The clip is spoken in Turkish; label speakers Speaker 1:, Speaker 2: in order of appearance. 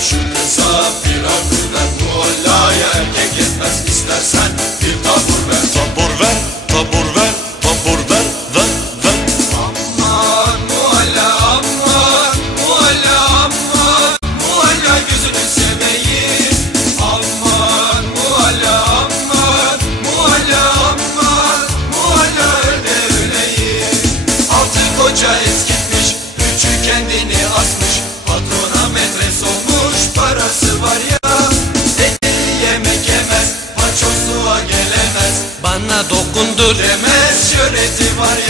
Speaker 1: shoot this up.
Speaker 2: Bana dokundur.
Speaker 1: Demez şöhreti var ya